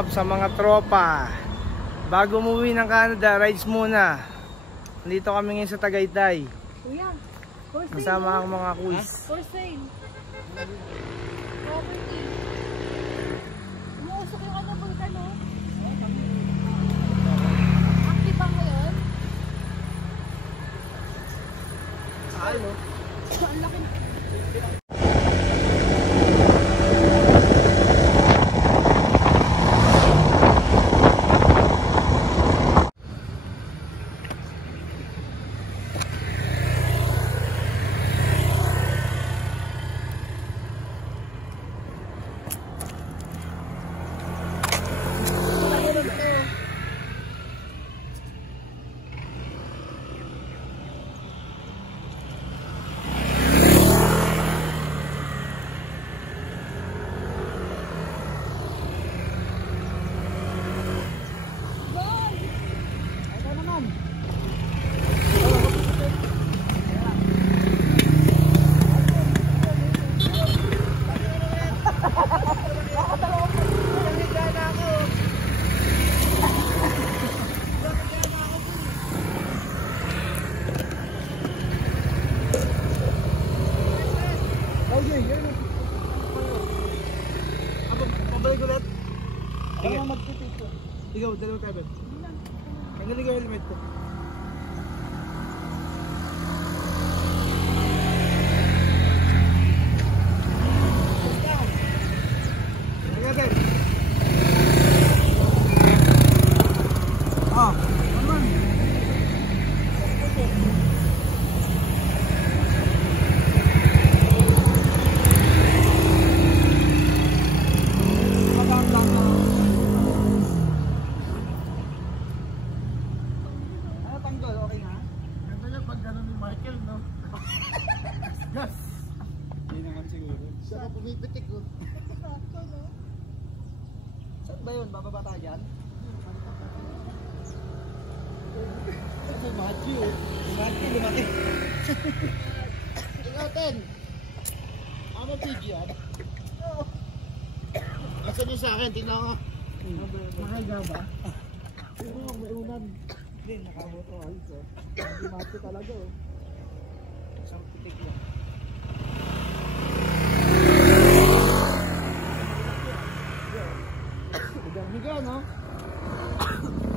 up sa mga tropa? Bago umuwi ng Canada, rides muna. Nandito kami ngayon sa Tagaytay. Kuya, for sale. Kasama ang mga quiz. For sale. Property. Umuusok yung ano, vulkan, no? Active ba ngayon? Ano? Ang laki na. Pabalik ulit. Ikaw magtitip ko. Ikaw, dalawa tayo. Tanggalin ko yung helmet ko. Tingnan. Ah, naman. Yes! Hindi naman siguro. Siya ako pumipitik ko. Sakto, no? Saan ba yun? Bababa tayo dyan? Lumaki oh. Lumaki. Ikaw, Ten. Ano pig yan? Asan yung sa akin? Tingnan ko. Mahal ba? Oo, may unan. Hindi, nakamoto. Ayos oh. Lumaki talaga oh. Isang pitik yan. Higa, no?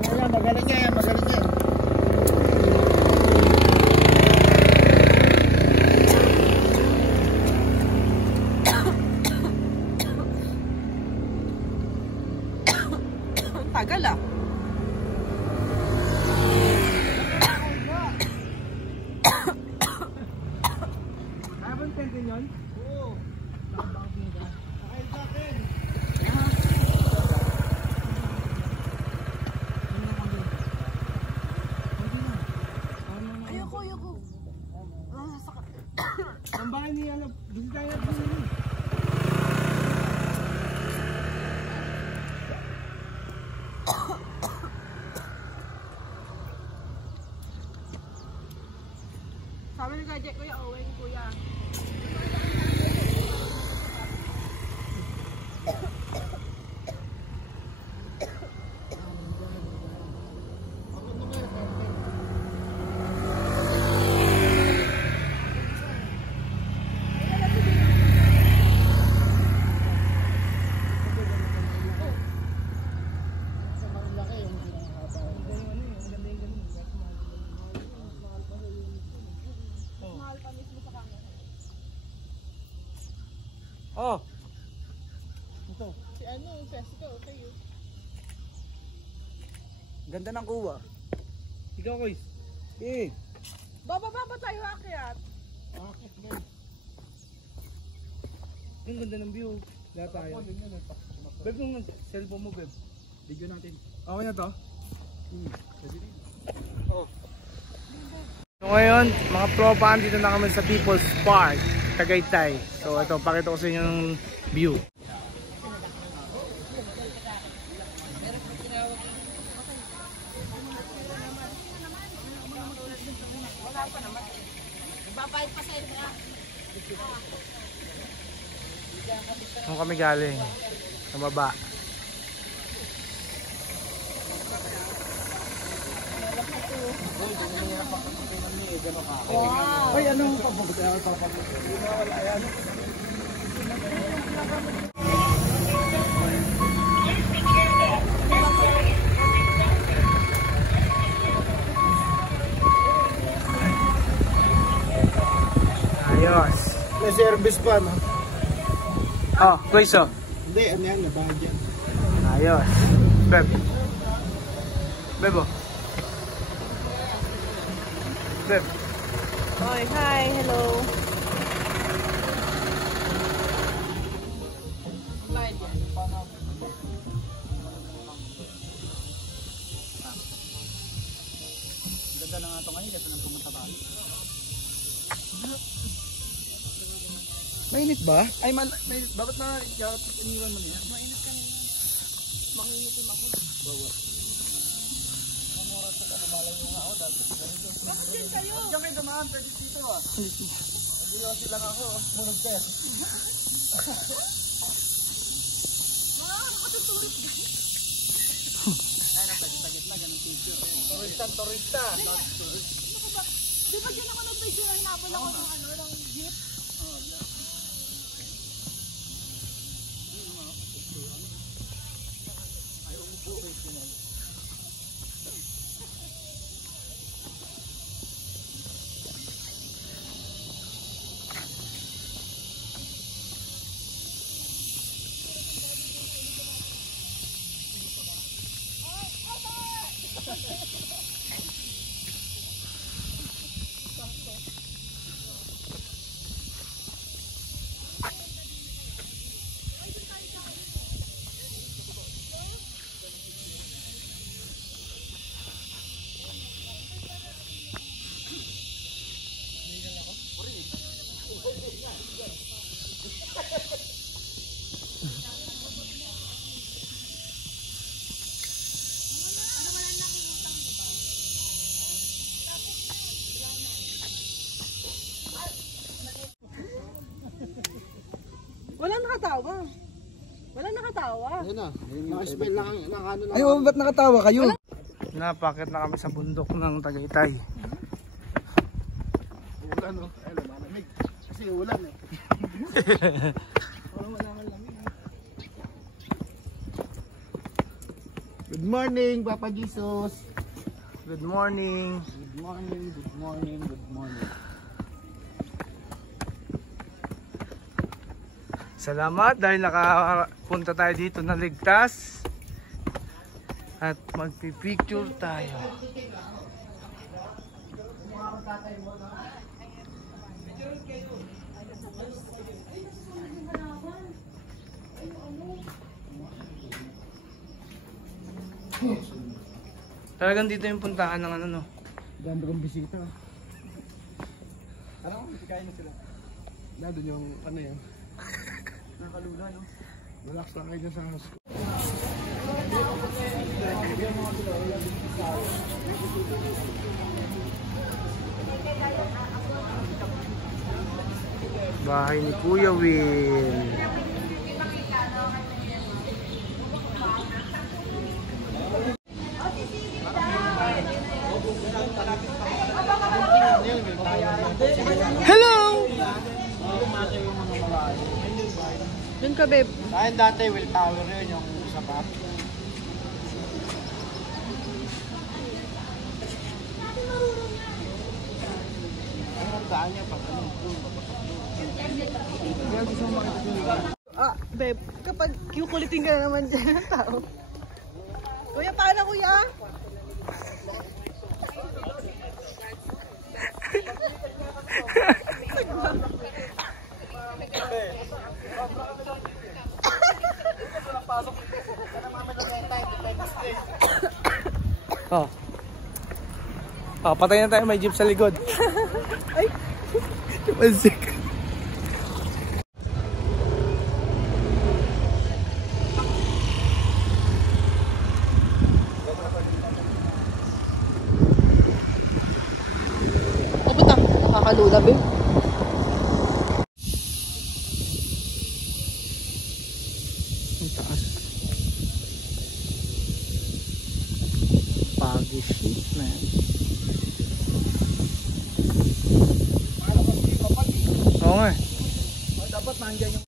Ayan, magaling yan, magaling yan. Tagal ah. Kaya ba yung din yun? Oo. Nakain sa akin. Ayoko. Ang bahay ni ano, bisita niya po yun. Sabi ni Gadget, Kuya Owen, Kuya. Oh. Ito. Si ano, Jessica, okay yun. Ganda ng kuwa. Ikaw, Koy. Eh. Bababa ba tayo akyat? Akit din. Ang ganda ng view. Lahat tayo. Beb, yung cellphone mo, Beb. Video natin. Okay na to? Oh. So ngayon, mga tropa, dito na kami sa People's Park, Tagaytay. So ito, pakita ko sa inyo yung view. Saan kami galing? Sa baba. Wow. Ay, ano pa ba? Hindi na wala yan. Ayos. May service pa, no? Oh, pweso. Hindi, ano yan, nabahag yan. Ayos. Beb. Bebo. Beb. Oy, hi, hello. Ganda na nga ito ngayon kasi nang pumunta pa. Mainit ba? Ay, mainit. Bakit na iniwan mo niya? Mainit kanina. Makingitim ako. Bawa. Mamoras ka, lumalay mo nga ako dahil ganito. Bakit din kayo? Diyan kayo dumaan, pwede dito ah. Nagbiyosi lang ako, munog tayo. Mga nakatuturit din. Ay, napagit na, ganun picture. Turista. Di ba dyan ako nag-video na hinabol ako ng ano, ng jeep? Oh, yeah. Ay, umupo ko yun. Wala nakatawa. Wala nakatawa. Ayun na, naka-spell lang ano lang. Ay, ba't nakatawa kayo? Napakit na kami sa bundok ng Tagaytay. Ulan, no? Ay, malamig. Kasi ulan eh. Wala man lamig. Good morning, Papa Jesus. Good morning. Good morning, good morning, good morning. Salamat dahil nakapunta tayo dito na ligtas. At magpipicture tayo. Talagang dito yung puntahan ng ano, no? Ganda kong bisita. Ano? Kain na sila. Doon yung ano yan. Nakalula, no? Relax lang kayo dyan sa house ko. Bahay ni Kuya Will. Hello! Dun ka, babe. Ayun dati, willpower yun yung sapat. Ang daan niya pag ano, kaya gusto mo makikita. Ah, babe, kapag kukulitin ka na naman dyan ng tao. Kuya, paano kuya? Oh. Oh, patay na tayo, may jeep sa likod. Ay! Masik. O, puta. Nakakalula, babe. Ang taas. Pagi. Holy shit, man. Paano kasi kapag Oo nga. dapat nandiyan yung